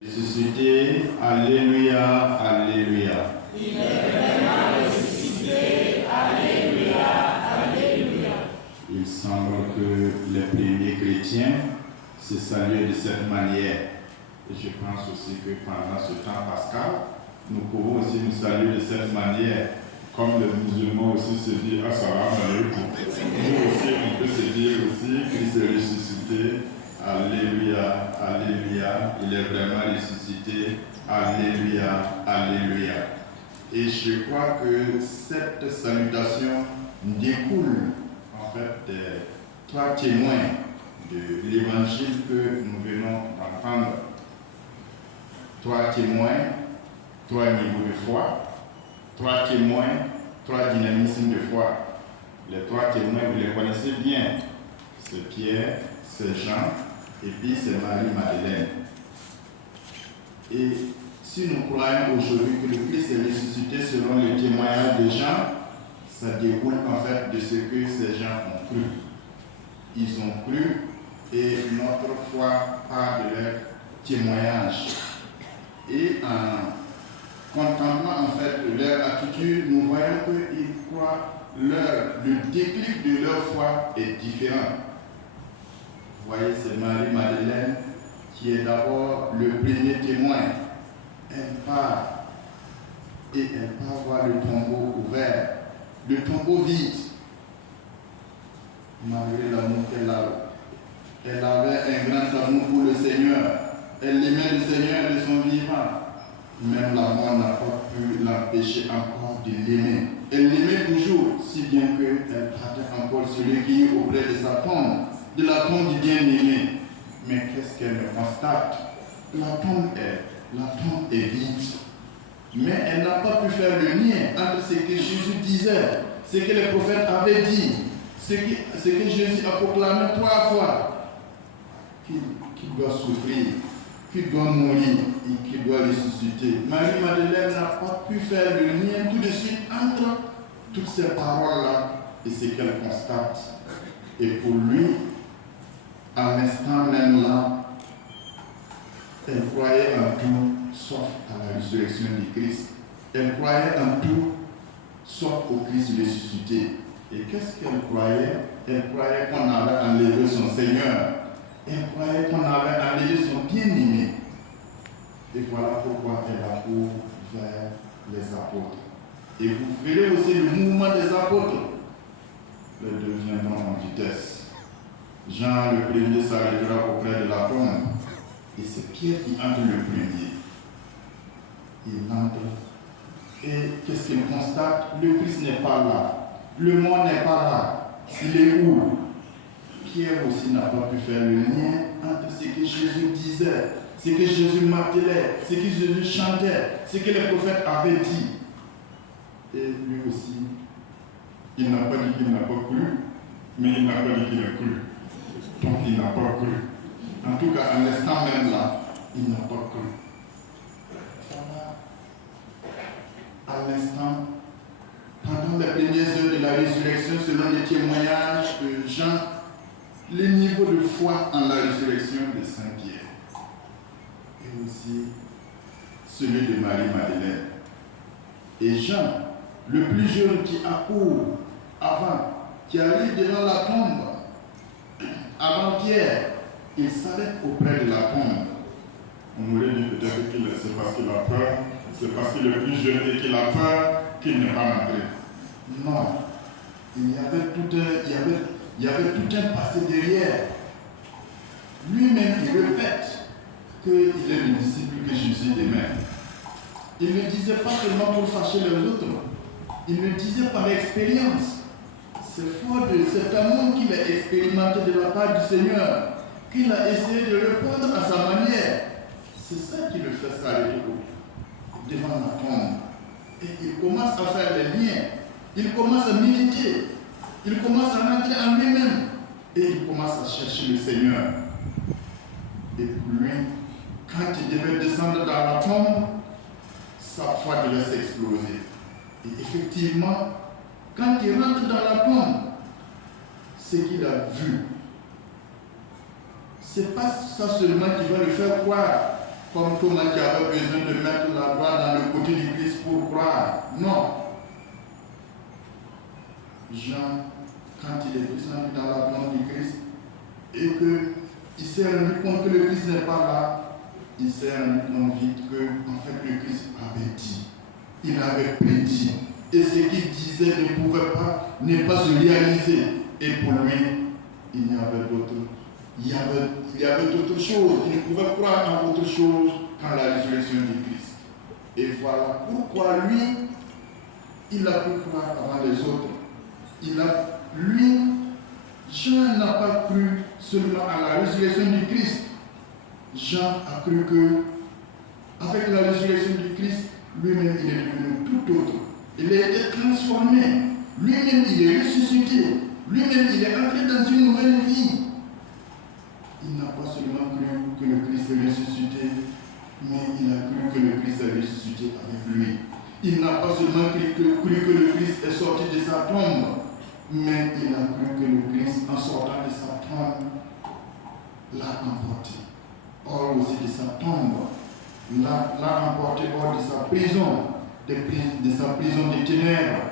Ressuscité, alléluia, alléluia. Il est vraiment ressuscité, alléluia, alléluia. Il semble que les premiers chrétiens se saluaient de cette manière. Et je pense aussi que pendant ce temps pascal, nous pouvons aussi nous saluer de cette manière. Comme les musulmans aussi se disent Assalamu alaikum. Nous aussi, on peut se dire aussi Christ est ressuscité. Alléluia, alléluia. Il est vraiment ressuscité. Alléluia, alléluia. Et je crois que cette salutation découle en fait des trois témoins de l'évangile que nous venons d'entendre. Trois témoins, trois niveaux de foi, trois témoins, trois dynamismes de foi. Les trois témoins, vous les connaissez bien. C'est Pierre, c'est Jean, et puis c'est Marie-Madeleine. Et si nous croyons aujourd'hui que le Christ est ressuscité selon le témoignage de Jean, ça découle en fait de ce que ces gens ont cru. Ils ont cru et notre foi part de leur témoignage. Et en contemplant en fait leur attitude, nous voyons qu'ils croient, le déclic de leur foi est différent. Vous voyez, c'est Marie-Madeleine qui est d'abord le premier témoin. Elle part et elle part voir le tombeau ouvert, le tombeau vide. Malgré l'amour qu'elle a, elle avait un grand amour pour le Seigneur. Elle aimait le Seigneur de son vivant. Même la mort n'a pas pu l'empêcher encore de l'aimer. Elle l'aimait toujours, si bien qu'elle partait encore sur le qui auprès de sa tombe, de la tombe du bien-aimé. Mais qu'est-ce qu'elle me constate? La tombe est vide. Mais elle n'a pas pu faire le lien entre ce que Jésus disait, ce que les prophètes avaient dit, ce que Jésus a proclamé 3 fois, qu'il doit souffrir, qu'il doit mourir et qu'il doit ressusciter. Marie-Madeleine n'a pas pu faire le lien tout de suite entre toutes ces paroles-là et ce qu'elle constate. Et pour lui, à l'instant même là, elle croyait en tout, sauf à la résurrection du Christ. Elle croyait en tout, sauf au Christ ressuscité. Et qu'est-ce qu'elle croyait? Elle croyait qu'on avait enlevé son Seigneur. Elle croyait qu'on avait enlevé son bien-aimé. Et voilà pourquoi elle a couru vers les apôtres. Et vous verrez aussi le mouvement des apôtres. Les deux viendront en vitesse. Jean le premier s'arrêtera auprès de la tombe. Et c'est Pierre qui entre le premier. Il entre. Et qu'est-ce qu'il constate? Le Christ n'est pas là. Le monde n'est pas là. Il est où? Pierre aussi n'a pas pu faire le lien entre ce que Jésus disait, ce que Jésus martelait, ce que Jésus chantait, ce que les prophètes avaient dit. Et lui aussi, il n'a pas dit qu'il n'a pas cru, mais il n'a pas dit qu'il a cru. Donc il n'a pas cru. En tout cas, à l'instant même là, il n'a pas cru. Voilà. À l'instant, pendant les premières heures de la résurrection, selon les témoignages de Jean, le niveau de foi en la résurrection de Saint-Pierre. Et aussi celui de Marie-Madeleine. Et Jean, le plus jeune qui accourt avant, qui arrive devant la tombe, avant Pierre, il s'arrête auprès de la tombe. On aurait dit peut-être que c'est parce qu'il a peur, c'est parce qu'il est le plus jeune et qu'il a peur qu'il n'est pas entré. Non. Il y avait tout un passé derrière. Lui-même, il répète qu'il est le disciple que Jésus aimait. Il ne disait pas seulement pour fâcher les autres, il le disait par expérience. C'est fort de cet amour qu'il a expérimenté de la part du Seigneur, qu'il a essayé de répondre à sa manière. C'est ça qui le fait s'arrêter devant la tombe. Et il commence à faire des liens, il commence à méditer, il commence à rentrer en lui-même et il commence à chercher le Seigneur. Et pour lui, quand il devait descendre dans la tombe, sa foi devait s'exploser. Et effectivement, quand il rentre dans la tombe, ce qu'il a vu, ce n'est pas ça seulement qui va le faire croire comme Thomas qui avait besoin de mettre la doigt dans le côté du Christ pour croire. Non. Jean, quand il est descendu dans la tombe du Christ et qu'il s'est rendu compte que le Christ n'est pas là, il s'est rendu compte vite que en fait le Christ avait dit, il avait prédit, et ce qu'il disait n'est pas se réaliser. Et pour lui, il y avait d'autres choses. Il ne pouvait croire en autre chose qu'en la résurrection du Christ. Et voilà pourquoi lui, il a pu croire avant les autres. Jean n'a pas cru seulement à la résurrection du Christ. Jean a cru que, avec la résurrection du Christ, lui-même il est devenu tout autre. Il a été transformé. Lui-même il est ressuscité. Lui-même il est entré dans une nouvelle vie. Il n'a pas seulement cru que le Christ est ressuscité, mais il a cru que le Christ est ressuscité avec lui. Il n'a pas seulement cru que le Christ est sorti de sa tombe, mais il a cru que le Christ, en sortant de sa tombe, l'a emporté. Hors aussi de sa tombe, l'a emporté hors de sa prison, de sa prison des ténèbres,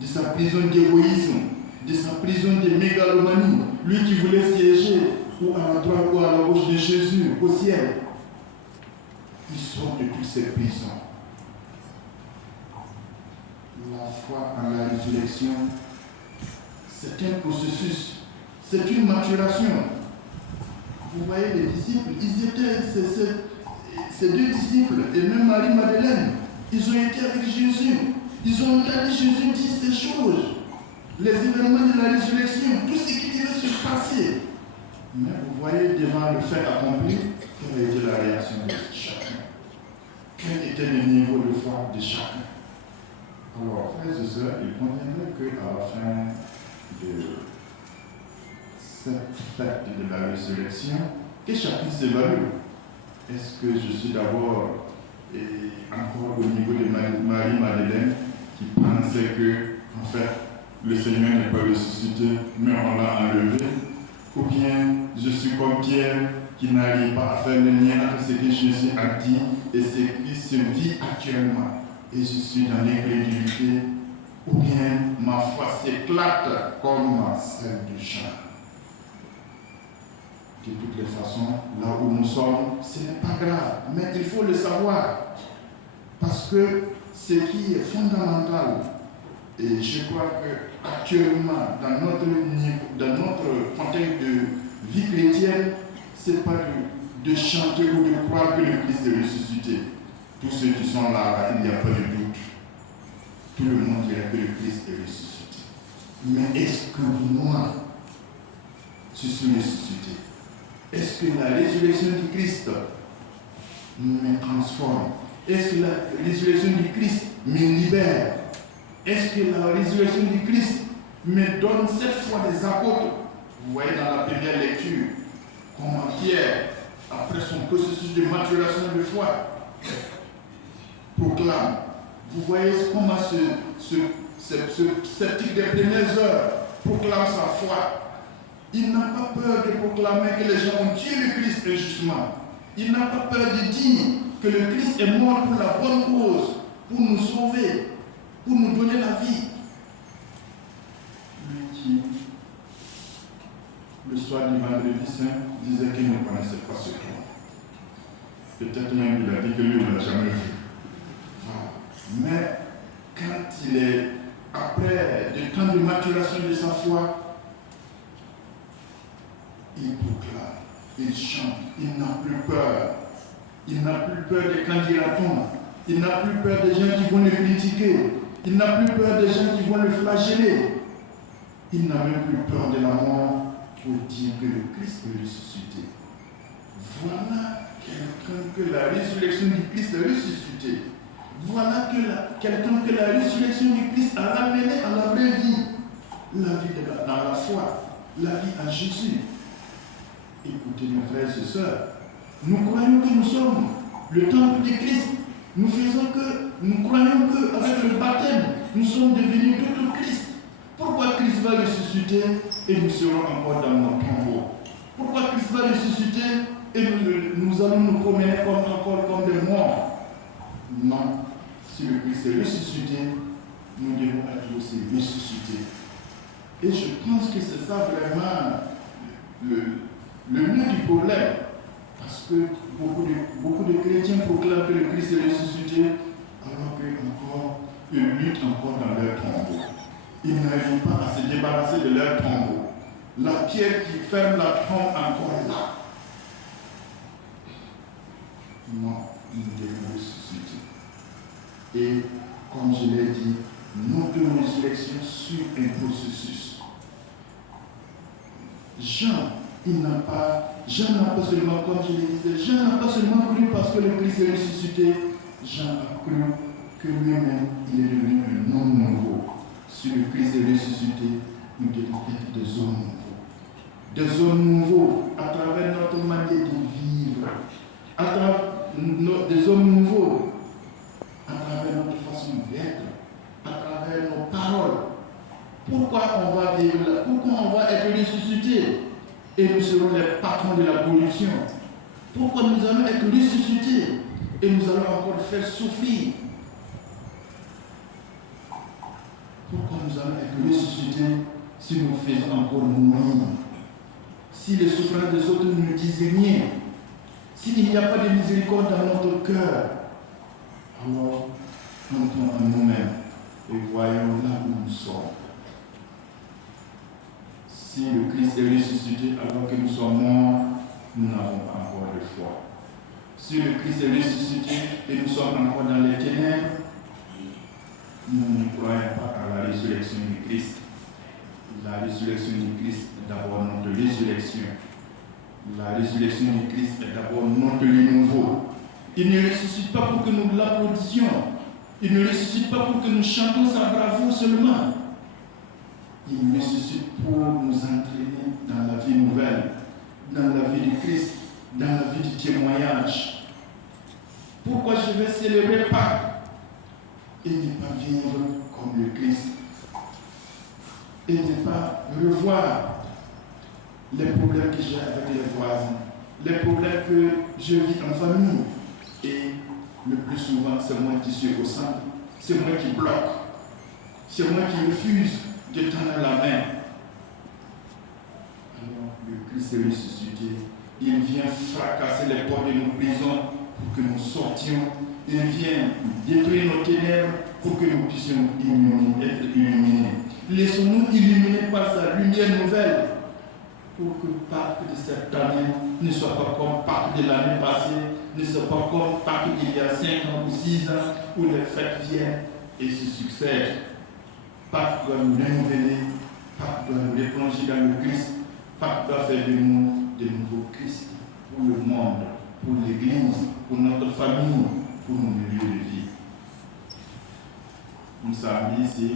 de sa prison d'égoïsme, de sa prison de mégalomanie. Lui qui voulait siéger ou à la droite ou à la gauche de Jésus au ciel. Il sort de toutes ces prisons. La foi en la résurrection, c'est un processus, c'est une maturation. Vous voyez les disciples, ils étaient, ces deux disciples, et même Marie-Madeleine, ils ont été avec Jésus. Ils ont entendu Jésus dire ces choses, les événements de la résurrection, tout ce qui devait se passer. Mais vous voyez devant le fait accompli, quelle a été la réaction de chacun. Quel était le niveau de foi de chacun. Alors, frères et sœurs, il conviendrait qu'à la fin de cette fête de la résurrection, que chacun s'évalue. Est-ce que je suis d'abord encore au niveau de Marie-Madeleine qui pensait que, en fait, le Seigneur n'est pas ressuscité, mais on l'a enlevé? Ou bien je suis comme Pierre qui n'arrive pas à faire le lien entre ce que Jésus a dit et ce qui se vit actuellement, et je suis dans l'incrédulité, ou bien ma foi s'éclate comme celle de Jean. De toutes les façons, là où nous sommes, ce n'est pas grave, mais il faut le savoir, parce que ce qui est fondamental, et je crois qu'actuellement, dans notre contexte de vie chrétienne, ce n'est pas de chanter ou de croire que le Christ est ressuscité. Tous ceux qui sont là, il n'y a pas de doute. Tout le monde dirait que le Christ est ressuscité. Mais est-ce que moi, je suis ressuscité? Est-ce que la résurrection du Christ me transforme? Est-ce que la résurrection du Christ me libère? Est-ce que la résurrection du Christ me donne cette foi des apôtres? Vous voyez dans la première lecture, comment Pierre, après son processus de maturation de foi, proclame. Vous voyez comment ce sceptique des premières heures proclame sa foi. Il n'a pas peur de proclamer que les gens ont tué le Christ injustement. Il n'a pas peur de dire que le Christ est mort pour la bonne cause, pour nous sauver, pour nous donner la vie. Lui qui, le soir du vendredi saint, disait qu'il ne connaissait pas ce temps. Peut-être même qu'il a dit que lui ne l'a jamais vu. Mais quand il est, après des temps de maturation de sa foi, il proclame, il chante, il n'a plus peur. Il n'a plus peur des candidatons. Il n'a plus peur des gens qui vont le critiquer. Il n'a plus peur des gens qui vont le flageller. Il n'a même plus peur de la mort pour dire que le Christ est ressuscité. Voilà quelqu'un que la résurrection du Christ est ressuscité. Voilà quelqu'un que la résurrection du Christ a ramené à la vraie vie. La vie dans la foi, la vie en Jésus. Écoutez mes frères et sœurs, nous croyons que nous sommes le temple de Christ. Nous croyons qu'avec le baptême, nous sommes devenus tout Christ. Pourquoi Christ va ressusciter et nous serons encore dans notre tombeau? Pourquoi Christ va ressusciter et nous allons nous promener encore comme des morts. Non, si le Christ est ressuscité, nous devons être aussi ressuscités. Et je pense que c'est ça vraiment le nœud du problème. Parce que beaucoup de chrétiens proclament que le Christ est ressuscité, alors qu'ils luttent encore dans leur tombeau. Ils n'arrivent pas à se débarrasser de leur tombeau. La pierre qui ferme la tombe encore là. Non, nous devons ressusciter. Et comme je l'ai dit, notre résurrection suit un processus. Jean n'a pas seulement, comme je le disais, Jean n'a pas seulement cru parce que le Christ est ressuscité. Jean a cru que lui-même, il est devenu un homme nouveau. Si le Christ est ressuscité, nous devons être des hommes nouveaux. Des hommes nouveaux à travers notre manière de vivre, à travers des hommes nouveaux, à travers notre façon d'être, à travers nos paroles. Pourquoi on va vivre là? Pourquoi on va être ressuscité et nous serons les patrons de la pollution? Pourquoi nous allons être ressuscités et nous allons encore faire souffrir? Pourquoi nous allons être ressuscités si nous faisons encore mourir? Si les souffrances des autres ne nous disent rien, s'il n'y a pas de miséricorde dans notre cœur, alors comptons en nous-mêmes et voyons là où nous sommes. Si le Christ est ressuscité alors que nous sommes morts, nous n'avons pas encore de foi. Si le Christ est ressuscité et nous sommes encore dans les ténèbres, nous ne croyons pas à la résurrection du Christ. La résurrection du Christ est d'abord notre résurrection. La résurrection du Christ est d'abord notre renouveau. Il ne ressuscite pas pour que nous l'applaudissions. Il ne ressuscite pas pour que nous chantions sa bravoure seulement. Il ressuscite pour nous entraîner dans la vie nouvelle, dans la vie du Christ, dans la vie du témoignage. Pourquoi je vais célébrer Pâques et ne pas vivre comme le Christ? Et ne pas revoir les problèmes que j'ai avec les voisins, les problèmes que je vis en famille. Et le plus souvent, c'est moi qui suis au centre, c'est moi qui bloque, c'est moi qui refuse de tendre la main. Alors, le Christ est ressuscité. Il vient fracasser les portes de nos prisons pour que nous sortions. Il vient détruire nos ténèbres pour que nous puissions être illuminés. Laissons-nous illuminer par sa lumière nouvelle pour que Pâques de cette année ne soit pas comme Pâques de l'année passée, ne soit pas comme Pâques d'il y a 5 ans ou 6 ans où les fêtes viennent et se succèdent. Pâques doit nous renouveler, Pâques doit nous replonger dans le Christ, Pâques doit faire de nous de nouveaux Christ pour le monde, pour l'Église, pour notre famille, pour nos milieux de vie. Nous sommes ici.